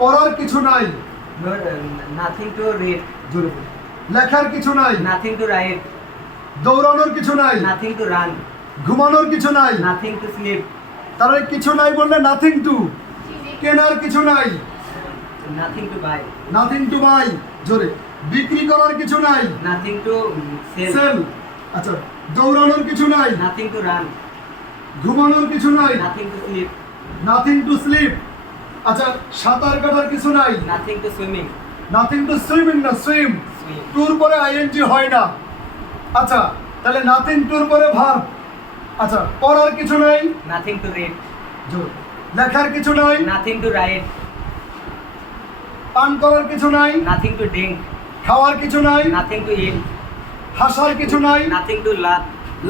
পড়ার কিছু নাই, নাথিং টু রিড, জোরে বলো। লেখার কিছু নাই, নাথিং টু রাইট, দৌড়ানোর কিছু নাই, নাথিং টু রান, ঘুমানোর কিছু নাই। নাথিং টু স্লিপ, তাহলে কিছু নাই বললে নাথিং টু। কেনার কিছু নাই, nothing to buy, nothing to buy, জোরে। বিক্রি করার কিছু নাই, নাথিং টু সেল, সেল। আচ্ছা, দৌড়ানোর কিছু নাই, নাথিং টু রান, ঘুমানোর কিছু নাই, nothing to sleep, nothing to sleep. আচ্ছা, সাঁতার কাটার কিছু নাই, nothing two swimming, nothing to swimming, না সুইম। টুর পরে আইএনজি হয় না। আচ্ছা, তাহলে নাথিং টুর পরে ভার্ব। আচ্ছা, পড়ার কিছু নাই, নাথিং টু রিড, জোরে। লেখার কিছু নাই, নাথিং টু রাইট, পান করার কিছু নাই, নাথিং টু ড্রিঙ্ক, খাওয়ার কিছু নাই, নাথিং টু ইট, হাসার কিছু নাই, নাথিং টু লাভ,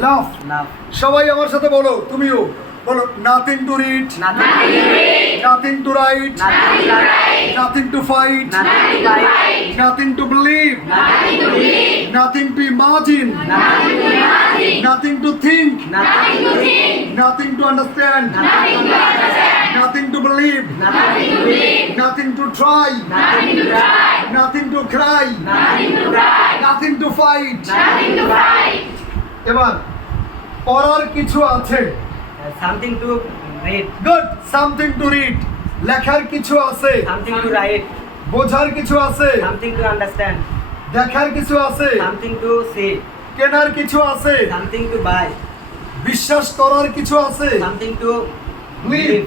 লাভ। লাভ, সবাই আমার সাথে বলো, তুমিও বলো। Nothing to read, nothing to read, nothing to write, nothing to write, nothing to fight, nothing to fight, nothing to believe, nothing to live, nothing to imagine, nothing to imagine, nothing to think, nothing to think, nothing to understand, nothing to understand, nothing to believe, nothing to believe, nothing to try, nothing to try, nothing to cry, nothing to cry, nothing to fight. Nothing to fight, এবার পড়ার কিছু আছে, something to read, good, something to read. লেখার কিছু আছে, something to right, বোঝার কিছু আছে, সামথিং টু আন্ডারস্ট্যান্ড, দেখার কিছু আছে, সামথিং টু সি, কেনার কিছু আছে, সামথিং টু বাই, বিশ্বাস করার কিছু আছে, সামথিং টু Believe. বিলিভ,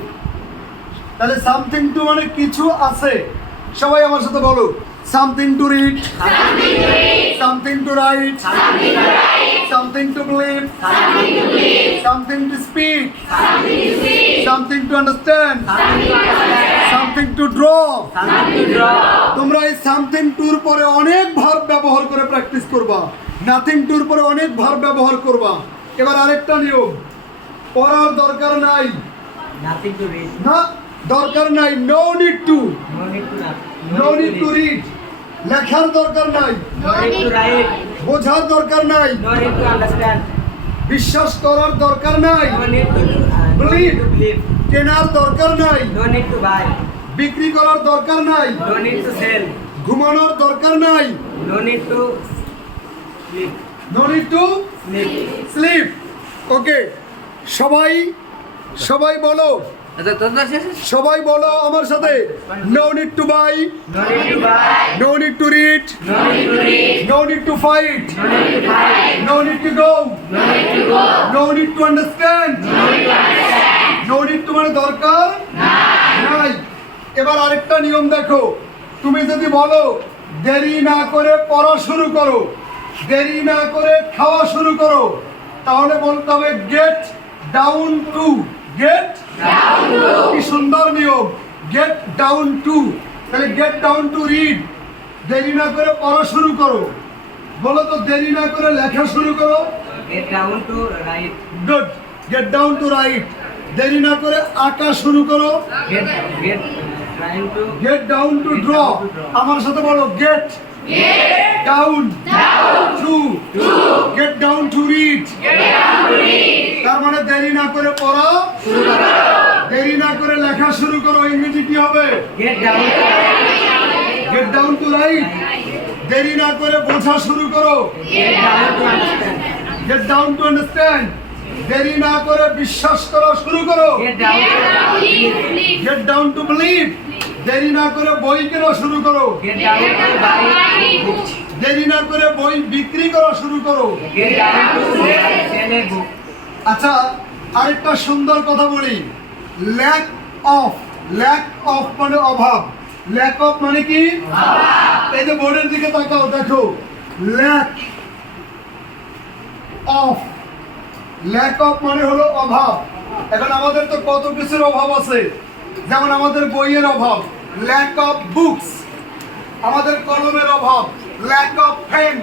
তাহলে সামথিং টু মানে কিছু আছে। সবাই আমার সাথে বলো, something to read, something to read, something to write, something to write, something to believe, something to believe, something to speak, something to see, something to understand, something to understand, something to draw. Something to draw, তোমরা এই something টুর পরে অনেক verb ব্যবহার করে practice করবা, nothing টুর পরে অনেক verb ব্যবহার করবা। এবার আরেকটা নিয়ম, পড়ার দরকার নাই, নাথিং টু রিড, না দরকার নাই, no need to, no need to run, no need to read. লেখার দরকার নাই, নো নিড টু রাইট, বোঝার দরকার নাই, নো নিড টু আন্ডারস্ট্যান্ড, বিশ্বাস করার দরকার নাই, no need to Believe. believe, কেনার দরকার নাই, no need to buy, বিক্রি করার দরকার নাই, no need to sell, ঘুমানোর দরকার নাই, no need to sleep, no need to sleep, sleep. Okay, সবাই সবাই বলো, সবাই বলো আমার সাথে, no need to buy, no need to buy, no need to read, no need to read, no need to fight, no need to fight, no need to go, no need to go, no need to understand, no need to understand, no need to মানে দরকার নাই। এবার আরেকটা নিয়ম দেখো, তুমি যদি বলো দেরি না করে পড়া শুরু করো, দেরি না করে খাওয়া শুরু করো, তাহলে বলতে হবে get down to, get down to, কি সুন্দর নিয়ম, গেট ডাউন টু। তাহলে গেট ডাউন টু রিড, দেরি না করে পড়া শুরু করো। বলো তো, দেরি না করে লেখা শুরু করো, get down to write, good, gate down two right. দেরি না করে আঁকা শুরু করো, get trying to, gate down two draw. আমার সাথে বলো, gate down to, gate down to read. তার মানে দেরি না করে পড়া, দেরি না করে লেখা শুরু করো। ইংরেজি কি হবে? get down to, gate down two right. দেরি না করে বোঝা শুরু করো, get down to understand, gate down to understand. দেরি না করে বিশ্বাস করা শুরু করো, get down to believe, gate down to believe. দেরি না করে বই কেনা শুরু করো, get down to buy books, দেরি না করে বই বিক্রি করা শুরু করো। get down to sell a book, আচ্ছা, আরেকটা সুন্দর কথা বলি, ল্যাক অফ, ল্যাক অফ মানে অভাব। ল্যাক অফ মানে কি? এই যে বোর্ডের দিকে তাকাও, দেখো, ল্যাক অফ, ল্যাক অফ মানে হলো অভাব। এখন আমাদের তো কত কিছুর অভাব আছে, যেমন আমাদের বইয়ের অভাব, ল্যাক অফ বুকস। আমাদের কলমের অভাব, ল্যাক অফ পেন।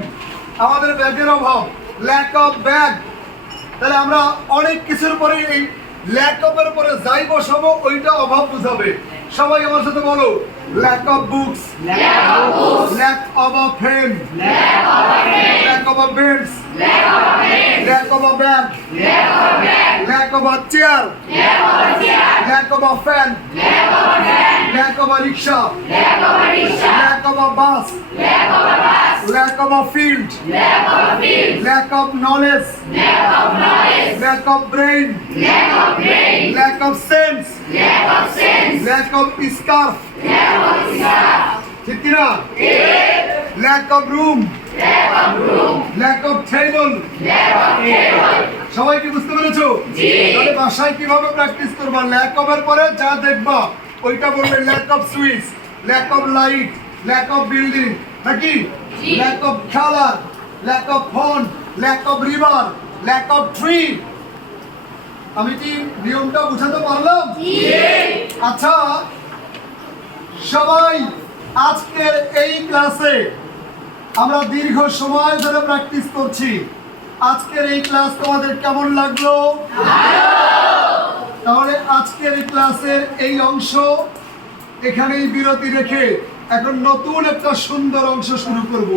আমাদের ব্যাগের অভাব, ল্যাক অফ ব্যাগ। তাহলে আমরা অনেক কিছুর পরে এই ল্যাক অফের পরে যাই বসাবো ওইটা অভাব বুঝাবে। সবাই আমার সাথে বলো, lack of books, lack of books, lack of a pen, lack of a pen, lack of a bench, lack of a bench, lack of a bag, lack of a bag, lack of a chair, lack of a chair, lack of a fan, lack of a fan, lack of of a rickshaw, lack of a rickshaw, lack of a bus, lack of a bus, lack of a field, lack of a field, lack of knowledge, lack of knowledge, lack of brain, lack of brain, lack of sense, lack of sense, lack of scarf, lack of staff, ঠিক কিনা? lack of room, lack of room, lack of table. lack of table. সবাই কি বুঝতে পেরেছো? জি। তাহলে বাসায় কিভাবে practice করবা? ল্যাক অফ এর পরে যা দেখবা ওইটা বলবে lack of switch, lack of light, lack of building, নাকি? জি। Lack of colour, lack of phone, lack of river, lack of tree. আমি কি নিয়মটা বুঝাতে পারলাম? আচ্ছা, সবাই আজকের এই ক্লাসে আমরা দীর্ঘ সময় ধরে প্র্যাকটিস করছি। আজকের এই ক্লাস তোমাদের কেমন লাগলো? তাহলে আজকের এই ক্লাসের এই অংশ এখানেই বিরতি রেখে এখন নতুন একটা সুন্দর অংশ শুরু করব।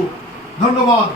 ধন্যবাদ।